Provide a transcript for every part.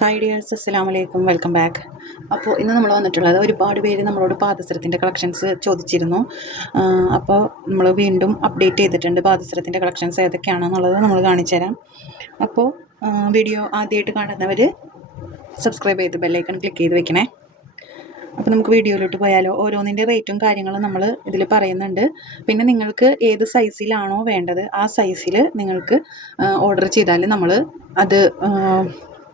Hi dears അസ്സാം വലൈക്കും welcome back അപ്പോൾ ഇന്ന് നമ്മൾ വന്നിട്ടുള്ളത് ഒരുപാട് പേര് നമ്മളോട് പാദസരത്തിന്റെ കളക്ഷൻസ് ചോദിച്ചിരുന്നു. അപ്പോൾ നമ്മൾ വീണ്ടും അപ്ഡേറ്റ് ചെയ്തിട്ടുണ്ട് പാദസരത്തിന്റെ കളക്ഷൻസ് ഏതൊക്കെയാണെന്നുള്ളത് നമ്മൾ കാണിച്ചു തരാം. അപ്പോൾ വീഡിയോ ആദ്യമായിട്ട് കാണുന്നവർ സബ്സ്ക്രൈബ് ചെയ്ത് ബെല്ലൈക്കൺ ക്ലിക്ക് ചെയ്ത് വെക്കണേ. അപ്പോൾ നമുക്ക് വീഡിയോയിലോട്ട് പോയാലോ? ഓരോന്നിന്റെ റേറ്റും കാര്യങ്ങളും നമ്മൾ ഇതിൽ പറയുന്നുണ്ട്. പിന്നെ നിങ്ങൾക്ക് ഏത് സൈസിലാണോ വേണ്ടത് ആ സൈസിൽ നിങ്ങൾക്ക് ഓർഡർ ചെയ്താൽ നമ്മൾ അത്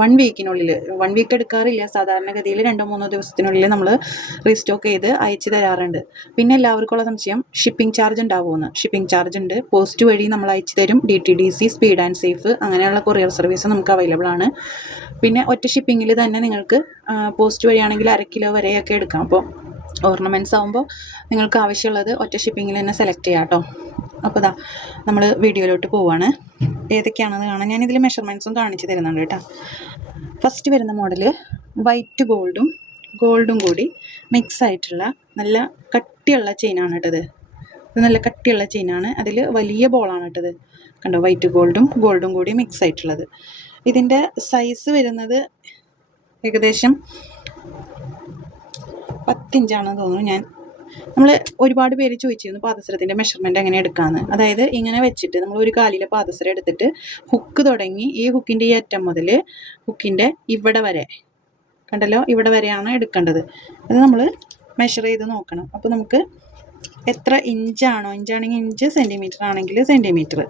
വൺ വീക്കിനുള്ളിൽ വൺ വീക്ക് എടുക്കാറില്ല. സാധാരണഗതിയിൽ രണ്ടോ മൂന്നോ ദിവസത്തിനുള്ളിൽ നമ്മൾ റീസ്റ്റോക്ക് ചെയ്ത് അയച്ചു തരാറുണ്ട്. പിന്നെ എല്ലാവർക്കുള്ള സംശയം ഷിപ്പിംഗ് ചാർജ് ഉണ്ടാവുമെന്ന്. ഷിപ്പിംഗ് ചാർജ് ഉണ്ട്. പോസ്റ്റ് വഴി നമ്മൾ അയച്ചു തരും. D T D C speed and safe അങ്ങനെയുള്ള കൊറിയർ സർവീസ് നമുക്ക് അവൈലബിൾ ആണ്. പിന്നെ ഒറ്റ ഷിപ്പിങ്ങിൽ തന്നെ നിങ്ങൾക്ക് പോസ്റ്റ് വഴിയാണെങ്കിൽ അര കിലോ വരെയൊക്കെ എടുക്കാം. അപ്പോൾ ഓർണമെന്റ്സ് ആകുമ്പോൾ നിങ്ങൾക്ക് ആവശ്യമുള്ളത് ഒറ്റ ഷിപ്പിങ്ങിൽ തന്നെ സെലക്ട് ചെയ്യാം കേട്ടോ. അപ്പോൾ ഇതാ നമ്മൾ വീഡിയോയിലോട്ട് പോവുകയാണ് ഏതൊക്കെയാണെന്ന് കാണാൻ ഞാനിതിൽ മെഷർമെന്റ്സും കാണിച്ച് തരുന്നുണ്ട് കേട്ടോ. ഫസ്റ്റ് വരുന്ന മോഡൽ വൈറ്റ് ഗോൾഡും ഗോൾഡും കൂടി മിക്സ് ആയിട്ടുള്ള നല്ല കട്ടിയുള്ള ചെയിനാണ് കേട്ടത്. ഇത് നല്ല കട്ടിയുള്ള ചെയിനാണ് അതിൽ വലിയ ബോളാണ് കേട്ടത്. കണ്ടോ? വൈറ്റ് ഗോൾഡും ഗോൾഡും കൂടി മിക്സ് ആയിട്ടുള്ളത്. ഇതിന്റെ സൈസ് വരുന്നത് ഏകദേശം പത്തിഞ്ചാണെന്ന് തോന്നുന്നു ഞാൻ. നമ്മൾ ഒരുപാട് പേര് ചോദിച്ചിരുന്നു പാദസരത്തിന്റെ മെഷർമെന്റ് എങ്ങനെ എടുക്കാമെന്ന് അതായത് ഇങ്ങനെ വെച്ചിട്ട് നമ്മൾ ഒരു കാലിലെ പാദസരം എടുത്തിട്ട് ഹുക്ക് തുടങ്ങി ഈ ഹുക്കിന്റെ ഈ അറ്റം മുതൽ ഹുക്കിന്റെ ഇവിടെ വരെ. കണ്ടല്ലോ? ഇവിടെ വരെയാണ് എടുക്കേണ്ടത്. അത് നമ്മൾ മെഷർ ചെയ്ത് നോക്കണം. അപ്പോൾ നമുക്ക് എത്ര ഇഞ്ചാണോ ഇഞ്ചാണെങ്കിൽ ഇഞ്ച് സെന്റിമീറ്റർ ആണെങ്കിൽ സെന്റിമീറ്റർ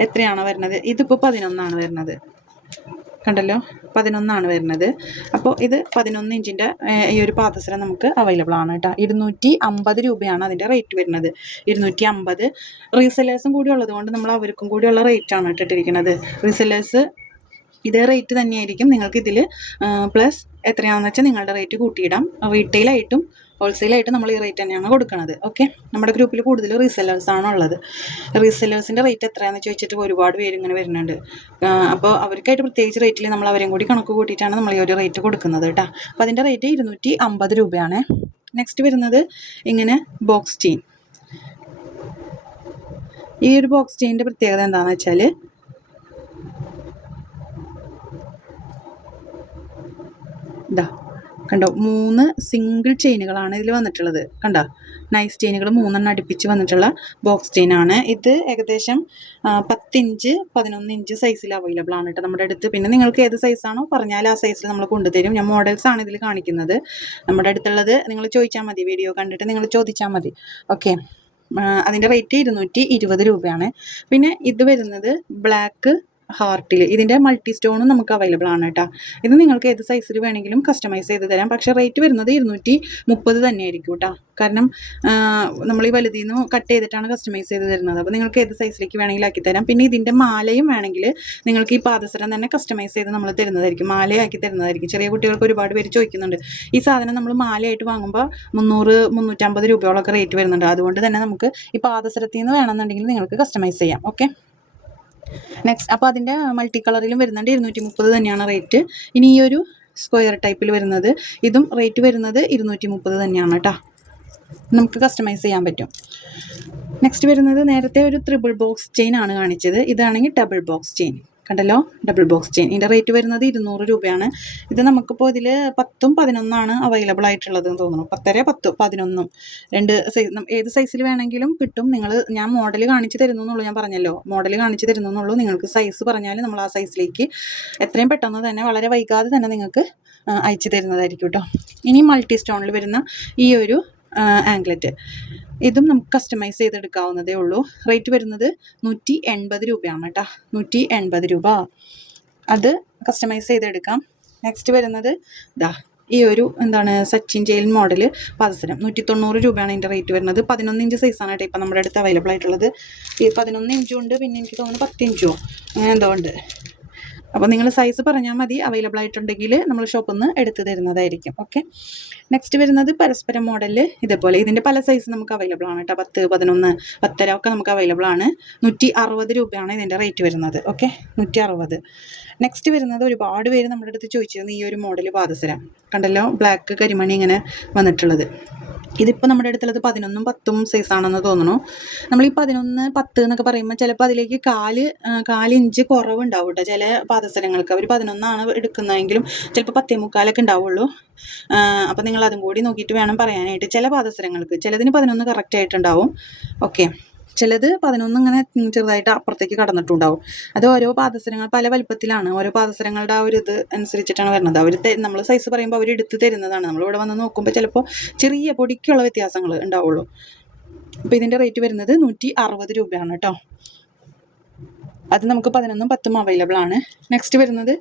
എത്രയാണോ വരുന്നത്? ഇതിപ്പോൾ പതിനൊന്നാണ് വരുന്നത്. കണ്ടല്ലോ? പതിനൊന്നാണ് വരുന്നത്. അപ്പോൾ ഇത് പതിനൊന്ന് ഇഞ്ചിന്റെ ഈ ഒരു പാദസരം നമുക്ക് അവൈലബിൾ ആണ് കേട്ടോ. ഇരുന്നൂറ്റി അമ്പത് രൂപയാണ് അതിന്റെ റേറ്റ് വരുന്നത്. ഇരുന്നൂറ്റി അമ്പത് റീസെല്ലേഴ്സും കൂടി ഉള്ളത് കൊണ്ട് നമ്മൾ അവർക്കും കൂടിയുള്ള റേറ്റാണ് ഇട്ടിട്ടിരിക്കുന്നത് റീസെല്ലേഴ്സ് ഇതേ റേറ്റ് തന്നെയായിരിക്കും. നിങ്ങൾക്ക് ഇതിൽ പ്ലസ് എത്രയാണെന്ന് വെച്ചാൽ നിങ്ങളുടെ റേറ്റ് കൂട്ടിയിടാം. റീറ്റെയിലായിട്ടും ഹോൾസെയിലായിട്ടും നമ്മൾ ഈ റേറ്റ് തന്നെയാണ് കൊടുക്കുന്നത് ഓക്കെ നമ്മുടെ ഗ്രൂപ്പിൽ കൂടുതൽ റീസെല്ലേഴ്സാണ് ഉള്ളത് റീസെല്ലേഴ്സിന്റെ റേറ്റ് എത്രയാണെന്ന് ചോദിച്ചിട്ട് ഒരുപാട് പേര് ഇങ്ങനെ വരുന്നുണ്ട്. അപ്പോൾ അവർക്കായിട്ട് പ്രത്യേകിച്ച് റേറ്റിൽ നമ്മൾ അവരെയും കൂടി കണക്ക് കൂട്ടിയിട്ടാണ് നമ്മൾ ഈ ഒരു റേറ്റ് കൊടുക്കുന്നത് കേട്ടോ. അപ്പോൾ അതിന്റെ റേറ്റ് ഇരുന്നൂറ്റി അമ്പത് രൂപയാണ്. നെക്സ്റ്റ് വരുന്നത് ഇങ്ങനെ ബോക്സ് ചെയിൻ ഈ ഒരു ബോക്സ് ചെയിന്റെ പ്രത്യേകത എന്താണെന്ന് വെച്ചാൽ ഇതാ കണ്ടോ? മൂന്ന് സിംഗിൾ ചെയിനുകളാണ് ഇതിൽ വന്നിട്ടുള്ളത്. കണ്ടോ? നൈസ് ചെയിനുകൾ മൂന്നെണ്ണം അടുപ്പിച്ച് വന്നിട്ടുള്ള ബോക്സ് ചെയിനാണ് ഇത് ഏകദേശം പത്തിഞ്ച് പതിനൊന്ന് ഇഞ്ച് സൈസിൽ അവൈലബിൾ ആണ് കേട്ടോ നമ്മുടെ അടുത്ത്. പിന്നെ നിങ്ങൾക്ക് ഏത് സൈസാണോ പറഞ്ഞാൽ ആ സൈസിൽ നമ്മൾ കൊണ്ടുതരും. ഞാൻ മോഡൽസ് ആണ് ഇതിൽ കാണിക്കുന്നത്. നമ്മുടെ അടുത്തുള്ളത് നിങ്ങൾ ചോദിച്ചാൽ മതി വീഡിയോ കണ്ടിട്ട് നിങ്ങൾ ചോദിച്ചാൽ മതി. ഓക്കെ അതിന്റെ റേറ്റ് ഇരുന്നൂറ്റി ഇരുപത് രൂപയാണ്. പിന്നെ ഇത് വരുന്നത് ബ്ലാക്ക് ഹാർട്ടിൽ ഇതിന്റെ മൾട്ടി സ്റ്റോണും നമുക്ക് അവൈലബിൾ ആണ് കേട്ടോ. ഇത് നിങ്ങൾക്ക് ഏത് സൈസിൽ വേണമെങ്കിലും കസ്റ്റമൈസ് ചെയ്ത് തരാം. പക്ഷേ റേറ്റ് വരുന്നത് ഇരുന്നൂറ്റി മുപ്പത് തന്നെയായിരിക്കും കേട്ടോ. കാരണം നമ്മൾ ഈ വലുതിൽ നിന്ന് കട്ട് ചെയ്തിട്ടാണ് കസ്റ്റമൈസ് ചെയ്ത് തരുന്നത്. അപ്പോൾ നിങ്ങൾക്ക് ഏത് സൈസിലേക്ക് വേണമെങ്കിലും ആക്കി തരാം. പിന്നെ ഇതിന്റെ മാലയും വേണമെങ്കിൽ നിങ്ങൾക്ക് ഈ പാദസരം തന്നെ കസ്റ്റമൈസ് ചെയ്ത് നമ്മൾ തരുന്നതായിരിക്കും. മാലയാക്കി തരുന്നതായിരിക്കും. ചെറിയ കുട്ടികൾക്ക് ഒരുപാട് പേര് ചോദിക്കുന്നുണ്ട്. ഈ സാധനം നമ്മൾ മാലയായിട്ട് വാങ്ങുമ്പോൾ മുന്നൂറ് മുന്നൂറ്റമ്പത് രൂപയോളൊക്കെ റേറ്റ് വരുന്നുണ്ട്. അതുകൊണ്ട് തന്നെ നമുക്ക് ഈ പാദസരത്തിൽ നിന്ന് വേണമെന്നുണ്ടെങ്കിൽ നിങ്ങൾക്ക് കസ്റ്റമൈസ് ചെയ്യാം. ഓക്കെ നെക്സ്റ്റ് അപ്പോൾ അതിന്റെ മൾട്ടി കളറിലും വരുന്നുണ്ട്. ഇരുന്നൂറ്റി മുപ്പത് തന്നെയാണ് റേറ്റ് ഇനി ഈ ഒരു സ്ക്വയർ ടൈപ്പിൽ വരുന്നത്. ഇതും റേറ്റ് വരുന്നത് ഇരുന്നൂറ്റി മുപ്പത് തന്നെയാണ് കേട്ടോ നമുക്ക് കസ്റ്റമൈസ് ചെയ്യാൻ പറ്റും. നെക്സ്റ്റ് വരുന്നത് നേരത്തെ ഒരു ത്രിബിൾ ബോക്സ് ചെയിൻ ആണ് കാണിച്ചത്. ഇതാണെങ്കിൽ ഡബിൾ ബോക്സ് ചെയിൻ കണ്ടല്ലോ? ഡബിൾ ബോക്സ് ചെയിൻ ഇതിന്റെ റേറ്റ് വരുന്നത് ഇരുന്നൂറ് രൂപയാണ്. ഇത് നമുക്കിപ്പോൾ ഇതിൽ പത്തും പതിനൊന്നാണ് അവൈലബിൾ ആയിട്ടുള്ളത് എന്ന് തോന്നുന്നു. പത്തര പത്ത് പതിനൊന്നും. രണ്ട് സൈസ് ഏത് സൈസിൽ വേണമെങ്കിലും കിട്ടും. നിങ്ങൾ ഞാൻ മോഡൽ കാണിച്ച് തരുന്നു എന്നുള്ളൂ ഞാൻ പറഞ്ഞല്ലോ. മോഡൽ കാണിച്ച് തരുന്നു എന്നുള്ളൂ. നിങ്ങൾക്ക് സൈസ് പറഞ്ഞാൽ നമ്മൾ ആ സൈസിലേക്ക് എത്രയും പെട്ടെന്ന് തന്നെ വളരെ വൈകാതെ തന്നെ നിങ്ങൾക്ക് അയച്ചു തരുന്നതായിരിക്കും കേട്ടോ ഇനി മൾട്ടി സ്റ്റോണിൽ വരുന്ന ഈ ഒരു ആംഗ്ലറ്റ് ഇതും നമുക്ക് കസ്റ്റമൈസ് ചെയ്തെടുക്കാവുന്നതേ ഉള്ളൂ. റേറ്റ് വരുന്നത് നൂറ്റി എൺപത് രൂപയാണ് കേട്ടോ നൂറ്റി എൺപത് രൂപ. അത് കസ്റ്റമൈസ് ചെയ്തെടുക്കാം. നെക്സ്റ്റ് വരുന്നത് ഇതാ ഈ ഒരു എന്താണ് സച്ചിൻ ജയിൽ മോഡൽ പാദസരം നൂറ്റി തൊണ്ണൂറ് രൂപയാണ് ഇതിന്റെ റേറ്റ് വരുന്നത്. പതിനൊന്ന് ഇഞ്ച് സൈസാണ് കേട്ടോ ഇപ്പം നമ്മുടെ അടുത്ത് അവൈലബിൾ ആയിട്ടുള്ളത്. ഈ പതിനൊന്ന് ഇഞ്ചും ഉണ്ട് പിന്നെ എനിക്ക് തോന്നുന്നു പത്ത് ഇഞ്ചോ അങ്ങനെ എന്തോ ഉണ്ട്. അപ്പോൾ നിങ്ങൾ സൈസ് പറഞ്ഞാൽ മതി. അവൈലബിൾ ആയിട്ടുണ്ടെങ്കിൽ നമ്മൾ ഷോപ്പിൽ നിന്ന് എടുത്തു തരുന്നതായിരിക്കും. ഓക്കെ നെക്സ്റ്റ് വരുന്നത് പരസ്പരം മോഡൽ ഇതേപോലെ. ഇതിന്റെ പല സൈസ് നമുക്ക് അവൈലബിൾ ആണ് കേട്ടോ. പത്ത് പതിനൊന്ന് പത്തര ഒക്കെ നമുക്ക് അവൈലബിൾ ആണ്. നൂറ്റി അറുപത് രൂപയാണ് ഇതിന്റെ റേറ്റ് വരുന്നത്. ഓക്കെ നൂറ്റി അറുപത് നെക്സ്റ്റ് വരുന്നത് ഒരുപാട് പേര് നമ്മുടെ അടുത്ത് ചോദിച്ചിരുന്നു ഈ ഒരു മോഡൽ പാദസരം. കണ്ടല്ലോ? ബ്ലാക്ക് കരിമണി ഇങ്ങനെ വന്നിട്ടുള്ളത്. ഇതിപ്പോൾ നമ്മുടെ അടുത്തുള്ളത് പതിനൊന്നും പത്തും സൈസാണെന്ന് തോന്നുന്നു. നമ്മൾ ഈ പതിനൊന്ന് പത്ത് എന്നൊക്കെ പറയുമ്പോൾ ചിലപ്പോൾ അതിലേക്ക് കാൽ കാലിഞ്ച് കുറവുണ്ടാവും കേട്ടോ ചില പാദസരങ്ങൾക്ക് അവർ പതിനൊന്നാണ് എടുക്കുന്നതെങ്കിലും ചിലപ്പോൾ പത്തേ മുക്കാലൊക്കെ ഉണ്ടാവുള്ളൂ. അപ്പോൾ നിങ്ങൾ അതും കൂടി നോക്കിയിട്ട് വേണം പറയാനായിട്ട്. ചില പാദസരങ്ങൾക്ക് ചിലതിന് പതിനൊന്ന് കറക്റ്റ് ആയിട്ടുണ്ടാവും. ഓക്കെ ചിലത് പതിനൊന്ന് ഇങ്ങനെ ചെറുതായിട്ട് അപ്പുറത്തേക്ക് കടന്നിട്ടുണ്ടാവും. അത് ഓരോ പാദസരങ്ങൾ പല വലുപ്പത്തിലാണ്. ഓരോ പാദസരങ്ങളുടെ ആ ഒരു ഇത് അനുസരിച്ചിട്ടാണ് വരുന്നത്. അവർ നമ്മൾ സൈസ് പറയുമ്പോൾ അവർ എടുത്ത് തരുന്നതാണ്. നമ്മൾ ഇവിടെ വന്ന് നോക്കുമ്പോൾ ചിലപ്പോൾ ചെറിയ പൊടിക്കുള്ള വ്യത്യാസങ്ങൾ ഉണ്ടാവുള്ളൂ. അപ്പോൾ ഇതിന്റെ റേറ്റ് വരുന്നത് നൂറ്റി അറുപത് രൂപയാണ് കേട്ടോ അത് നമുക്ക് പതിനൊന്നും പത്തും അവൈലബിൾ ആണ്. നെക്സ്റ്റ് വരുന്നത്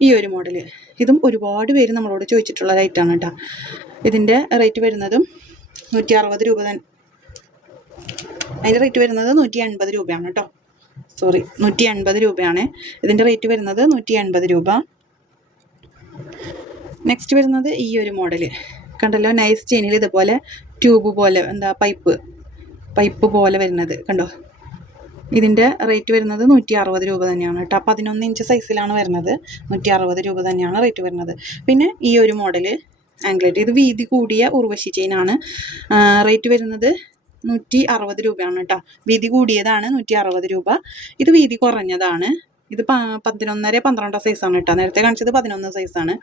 ഈ ഒരു മോഡൽ ഇതും ഒരുപാട് പേര് നമ്മളോട് ചോദിച്ചിട്ടുള്ള റേറ്റാണ് കേട്ടോ ഇതിന്റെ റേറ്റ് വരുന്നതും നൂറ്റി അറുപത് രൂപ അതിന്റെ റേറ്റ് വരുന്നത് നൂറ്റി എൺപത് രൂപയാണ് കേട്ടോ സോറി നൂറ്റി എൺപത് രൂപയാണ്. ഇതിന്റെ റേറ്റ് വരുന്നത് നൂറ്റി എൺപത് രൂപ. നെക്സ്റ്റ് വരുന്നത് ഈ ഒരു മോഡൽ കണ്ടല്ലോ നൈസ് ചെയിനിൽ ഇതുപോലെ ട്യൂബ് പോലെ എന്താ പൈപ്പ് പൈപ്പ് പോലെ വരുന്നത്. കണ്ടോ? ഇതിന്റെ റേറ്റ് വരുന്നത് നൂറ്റി അറുപത് രൂപ തന്നെയാണ് കേട്ടോ പതിനൊന്ന് ഇഞ്ച് സൈസിലാണ് വരുന്നത്. നൂറ്റി അറുപത് രൂപ തന്നെയാണ് റേറ്റ് വരുന്നത്. പിന്നെ ഈ ഒരു മോഡൽ ആംഗ്ലേറ്റ് ഇത് വീതി കൂടിയ ഉർവശി ചെയിനാണ് റേറ്റ് വരുന്നത് നൂറ്റി അറുപത് രൂപയാണ് കേട്ടോ. വീതി കൂടിയതാണ് നൂറ്റി അറുപത് രൂപ. ഇത് വീതി കുറഞ്ഞതാണ്. ഇത് പതിനൊന്നര പന്ത്രണ്ടോ സൈസാണ് കേട്ടോ. നേരത്തെ കാണിച്ചത് പതിനൊന്ന് സൈസാണ്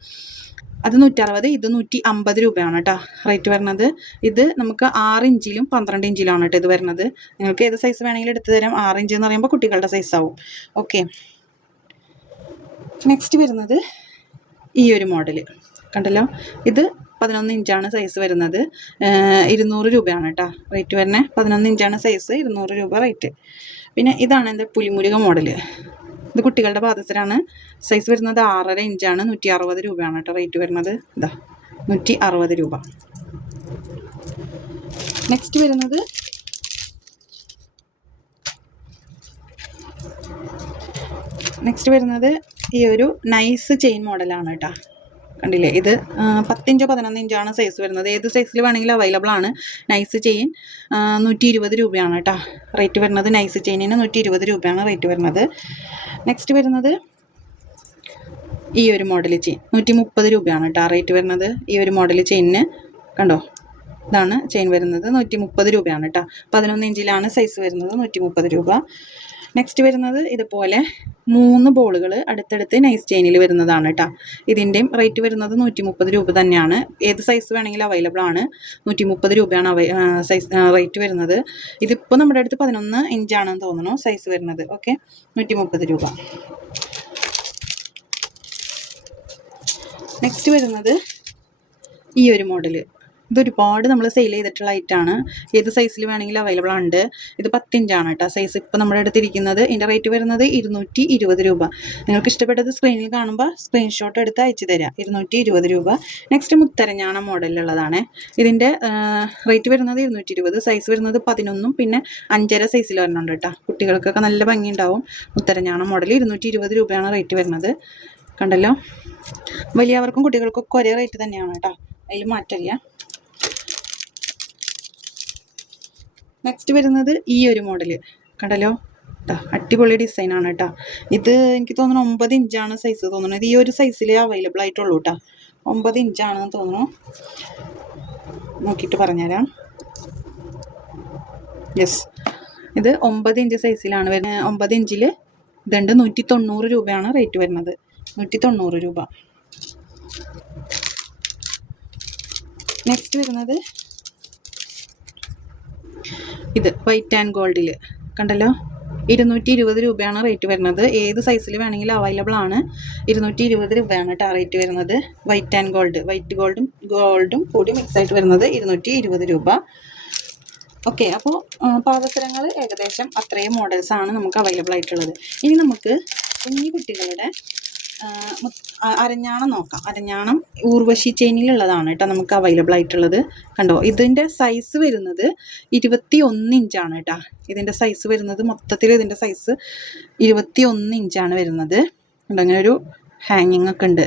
അത് നൂറ്ററുപത് ഇത് നൂറ്റി അമ്പത് രൂപയാണ് കേട്ടോ റേറ്റ് വരുന്നത്. ഇത് നമുക്ക് ആറ് ഇഞ്ചിലും പന്ത്രണ്ട് ഇഞ്ചിലാണ് കേട്ടോ ഇത് വരുന്നത്. നിങ്ങൾക്ക് ഏത് സൈസ് വേണമെങ്കിലും എടുത്തു തരാം. ആറ് ഇഞ്ച് എന്ന് പറയുമ്പോൾ കുട്ടികളുടെ സൈസ് ആവും. ഓക്കെ നെക്സ്റ്റ് വരുന്നത് ഈ ഒരു മോഡൽ കണ്ടല്ലോ? ഇത് പതിനൊന്ന് ഇഞ്ചാണ് സൈസ് വരുന്നത്. ഇരുന്നൂറ് രൂപയാണ് കേട്ടോ റേറ്റ് വരുന്നത് പതിനൊന്ന് ഇഞ്ചാണ് സൈസ് ഇരുന്നൂറ് രൂപ റേറ്റ് പിന്നെ ഇതാണ് എന്റെ പുലിമുരുക മോഡൽ ഇത് കുട്ടികളുടെ പാദസരാണ് സൈസ് വരുന്നത് ആറര ഇഞ്ചാണ് നൂറ്റി അറുപത് രൂപയാണ് കേട്ടോ റേറ്റ് വരുന്നത്. ഇതാ നൂറ്റി അറുപത് രൂപ. നെക്സ്റ്റ് വരുന്നത് നെക്സ്റ്റ് വരുന്നത് ഈ ഒരു നൈസ് ചെയിൻ മോഡലാണ് കേട്ടോ കണ്ടില്ലേ? ഇത് പത്തിഞ്ചോ പതിനൊന്ന് ഇഞ്ചാണ് സൈസ് വരുന്നത്. ഏത് സൈസിൽ വേണമെങ്കിലും അവൈലബിൾ ആണ്. നൈസ് ചെയിൻ നൂറ്റി ഇരുപത് രൂപയാണ് കേട്ടോ റേറ്റ് വരുന്നത് നൈസ് ചെയിനിന് നൂറ്റി ഇരുപത് രൂപയാണ് റേറ്റ് വരുന്നത്. നെക്സ്റ്റ് വരുന്നത് ഈ ഒരു മോഡൽ ചെയിൻ നൂറ്റി മുപ്പത് രൂപയാണ് കേട്ടോ റേറ്റ് വരുന്നത്. ഈ ഒരു മോഡൽ ചെയിനിന് കണ്ടോ? ഇതാണ് ചെയിൻ വരുന്നത് നൂറ്റി മുപ്പത് രൂപയാണ് കേട്ടോ പതിനൊന്ന് ഇഞ്ചിലാണ് സൈസ് വരുന്നത് നൂറ്റി മുപ്പത് രൂപ. നെക്സ്റ്റ് വരുന്നത് ഇതുപോലെ മൂന്ന് ബോളുകൾ അടുത്തടുത്ത് നൈസ് ചെയിനിൽ വരുന്നതാണ് കേട്ടോ ഇതിന്റെയും റേറ്റ് വരുന്നത് നൂറ്റി മുപ്പത് രൂപ തന്നെയാണ്. ഏത് സൈസ് വേണമെങ്കിലും അവൈലബിൾ ആണ്. നൂറ്റി മുപ്പത് രൂപയാണ് അവൈ സൈസ് റേറ്റ് വരുന്നത്. ഇതിപ്പോൾ നമ്മുടെ അടുത്ത് പതിനൊന്ന് ഇഞ്ചാണെന്ന് തോന്നുന്നു സൈസ് വരുന്നത്. ഓക്കെ നൂറ്റി മുപ്പത് രൂപ. നെക്സ്റ്റ് വരുന്നത് ഈ ഒരു മോഡൽ ഇതൊരുപാട് നമ്മൾ സെയിൽ ചെയ്തിട്ടുള്ള ഐറ്റാണ് ഏത് സൈസിൽ വേണമെങ്കിലും അവൈലബിൾ ഉണ്ട്. ഇത് പത്തിഞ്ചാണ് കേട്ടോ. സൈസ് ഇപ്പോൾ നമ്മുടെ അടുത്തിരിക്കുന്നത്. ഇതിന്റെ റേറ്റ് വരുന്നത് ഇരുന്നൂറ്റി ഇരുപത് രൂപ. നിങ്ങൾക്ക് ഇഷ്ടപ്പെട്ടത് സ്ക്രീനിൽ കാണുമ്പോൾ സ്ക്രീൻഷോട്ട് എടുത്ത് അയച്ചു തരാം. ഇരുന്നൂറ്റി ഇരുപത് രൂപ. നെക്സ്റ്റ് മുത്തരഞ്ഞാണ മോഡലിലുള്ളതാണ് ഇതിന്റെ റേറ്റ് വരുന്നത് ഇരുന്നൂറ്റി ഇരുപത് സൈസ് വരുന്നത് പതിനൊന്നും പിന്നെ അഞ്ചര സൈസിൽ വരുന്നുണ്ട് കേട്ടോ. കുട്ടികൾക്കൊക്കെ നല്ല ഭംഗിയുണ്ടാവും. മുത്തരഞ്ഞാണ മോഡൽ ഇരുന്നൂറ്റി ഇരുപത് രൂപയാണ് റേറ്റ് വരുന്നത്. കണ്ടല്ലോ? വലിയവർക്കും കുട്ടികൾക്കൊക്കെ ഒരേ റേറ്റ് തന്നെയാണ് കേട്ടോ. അതിൽ മാറ്റമില്ല. നെക്സ്റ്റ് വരുന്നത് ഈ ഒരു മോഡൽ കണ്ടല്ലോ? ട്ടാ അടിപൊളി ഡിസൈനാണ് കേട്ടോ ഇത് എനിക്ക് തോന്നുന്നു ഒമ്പത് ഇഞ്ചാണ് സൈസ് തോന്നുന്നു. ഇത് ഈ ഒരു സൈസിലേ അവൈലബിൾ ആയിട്ടുള്ളൂ കേട്ടോ ഒമ്പത് ഇഞ്ചാണെന്ന് തോന്നുന്നു. നോക്കിയിട്ട് പറഞ്ഞുതരാം. യെസ് ഇത് ഒമ്പത് ഇഞ്ച് സൈസിലാണ് വരുന്നത് ഒമ്പത് ഇഞ്ചിൽ ഇതുണ്ട് നൂറ്റി തൊണ്ണൂറ് രൂപയാണ് റേറ്റ് വരുന്നത്. നൂറ്റി തൊണ്ണൂറ് രൂപ. നെക്സ്റ്റ് വരുന്നത് ഇത് വൈറ്റ് ആൻഡ് ഗോൾഡിൽ കണ്ടല്ലോ? ഇരുന്നൂറ്റി ഇരുപത് രൂപയാണ് റേറ്റ് വരുന്നത്. ഏത് സൈസിൽ വേണമെങ്കിലും അവൈലബിൾ ആണ്. ഇരുന്നൂറ്റി ഇരുപത് രൂപയാണ് കേട്ടോ റേറ്റ് വരുന്നത്. വൈറ്റ് ആൻഡ് ഗോൾഡ് വൈറ്റ് ഗോൾഡും ഗോൾഡും കൂടി മിക്സ് ആയിട്ട് വരുന്നത് ഇരുന്നൂറ്റി ഇരുപത് രൂപ ഓക്കെ അപ്പോൾ പാദസരങ്ങൾ ഏകദേശം അത്രയും മോഡൽസാണ് നമുക്ക് അവൈലബിൾ ആയിട്ടുള്ളത്. ഇനി നമുക്ക് കുഞ്ഞു കുട്ടികളുടെ അരഞ്ഞാണം നോക്കാം. അരഞ്ഞാണം ഊർവശി ചെയിനിലുള്ളതാണ് കേട്ടോ നമുക്ക് അവൈലബിൾ ആയിട്ടുള്ളത്. കണ്ടോ? ഇതിന്റെ സൈസ് വരുന്നത് ഇരുപത്തി ഒന്ന് ഇഞ്ചാണ് കേട്ടോ. ഇതിന്റെ സൈസ് വരുന്നത് മൊത്തത്തിൽ ഇതിന്റെ സൈസ് ഇരുപത്തി ഒന്ന് ഇഞ്ചാണ് വരുന്നത്. അങ്ങനെ ഒരു ഹാങ്ങിങ് ഒക്കെ ഉണ്ട്.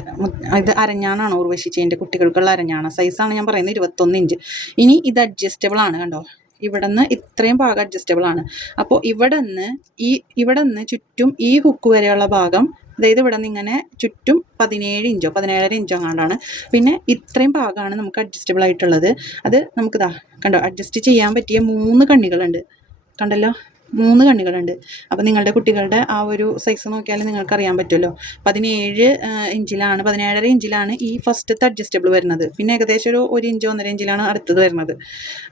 ഇത് അരഞ്ഞാണാണ് ഊർവശി ചെയിന്റെ കുട്ടികൾക്കുള്ള അരഞ്ഞാണ? സൈസാണ് ഞാൻ പറയുന്നത് ഇരുപത്തൊന്ന് ഇഞ്ച് ഇനി ഇത് അഡ്ജസ്റ്റബിൾ ആണ് കണ്ടോ? ഇവിടെ നിന്ന് ഇത്രയും ഭാഗം അഡ്ജസ്റ്റബിൾ ആണ്. അപ്പോൾ ഇവിടെ നിന്ന് ഈ ഇവിടെ നിന്ന് ചുറ്റും ഈ ഹുക്ക് വരെയുള്ള ഭാഗം അതായത് ഇവിടെ നിന്ന് ഇങ്ങനെ ചുറ്റും പതിനേഴ് ഇഞ്ചോ പതിനേഴര ഇഞ്ചോ അങ്ങാണ്ടാണ് പിന്നെ ഇത്രയും ഭാഗമാണ് നമുക്ക് അഡ്ജസ്റ്റബിൾ ആയിട്ടുള്ളത്. അത് നമുക്ക് നമുക്കിതാ കണ്ടോ അഡ്ജസ്റ്റ് ചെയ്യാൻ പറ്റിയ മൂന്ന് കണ്ണികളുണ്ട്. കണ്ടല്ലോ? മൂന്ന് കണ്ണികളുണ്ട്. അപ്പോൾ നിങ്ങളുടെ കുട്ടികളുടെ ആ ഒരു സൈസ് നോക്കിയാൽ നിങ്ങൾക്ക് അറിയാൻ പറ്റുമല്ലോ പതിനേഴ് ഇഞ്ചിലാണ് പതിനേഴര ഇഞ്ചിലാണ് ഈ ഫസ്റ്റത്തെ അഡ്ജസ്റ്റബിൾ വരുന്നത്. പിന്നെ ഏകദേശം ഒരു ഒരു ഇഞ്ചോ ഒന്നര ഇഞ്ചിലാണ് അടുത്തത് വരുന്നത്.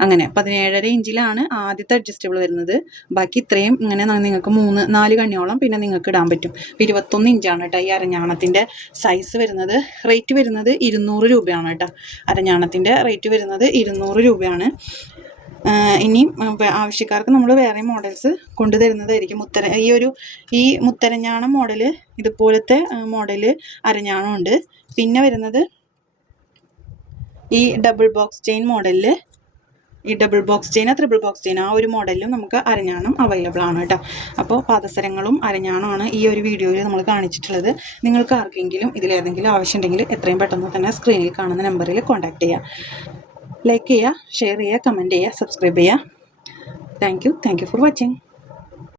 അങ്ങനെ പതിനേഴര ഇഞ്ചിലാണ് ആദ്യത്തെ അഡ്ജസ്റ്റബിൾ വരുന്നത്. ബാക്കി ഇത്രയും ഇങ്ങനെ നിങ്ങൾക്ക് മൂന്ന് നാല് കണ്ണിയോളം പിന്നെ നിങ്ങൾക്ക് ഇടാൻ പറ്റും. അപ്പോൾ ഇരുപത്തൊന്ന് ഇഞ്ചാണ് കേട്ടോ ഈ അരഞ്ഞാണത്തിന്റെ സൈസ് വരുന്നത്. റേറ്റ് വരുന്നത് ഇരുന്നൂറ് രൂപയാണ് കേട്ടോ അരഞ്ഞാണത്തിന്റെ റേറ്റ് വരുന്നത് ഇരുന്നൂറ് രൂപയാണ്. ഇനിയും ആവശ്യക്കാർക്ക് നമ്മൾ വേറെ മോഡൽസ് കൊണ്ടുതരുന്നതായിരിക്കും. മുത്തര ഈ ഒരു ഈ മുത്തരഞ്ഞാണം മോഡൽ ഇതുപോലത്തെ മോഡൽ അരഞ്ഞാണമുണ്ട് പിന്നെ വരുന്നത് ഈ ഡബിൾ ബോക്സ് ചെയിൻ മോഡലിൽ ഈ double box chain triple box chain ആ ഒരു മോഡലിലും നമുക്ക് അരഞ്ഞാണം അവൈലബിൾ ആണ് കേട്ടോ. അപ്പോൾ പാദസരങ്ങളും അരഞ്ഞാണമാണ് ഈ ഒരു വീഡിയോയിൽ നമ്മൾ കാണിച്ചിട്ടുള്ളത്. നിങ്ങൾക്ക് ആർക്കെങ്കിലും ഇതിലേതെങ്കിലും ആവശ്യമുണ്ടെങ്കിൽ എത്രയും പെട്ടെന്ന് തന്നെ സ്ക്രീനിൽ കാണുന്ന നമ്പറിൽ കോൺടാക്ട് ചെയ്യുക ലൈക്ക് ചെയ്യുക ഷെയർ ചെയ്യുക കമന്റ് ചെയ്യുക സബ്സ്ക്രൈബ് ചെയ്യുക. Thank you thank you for watching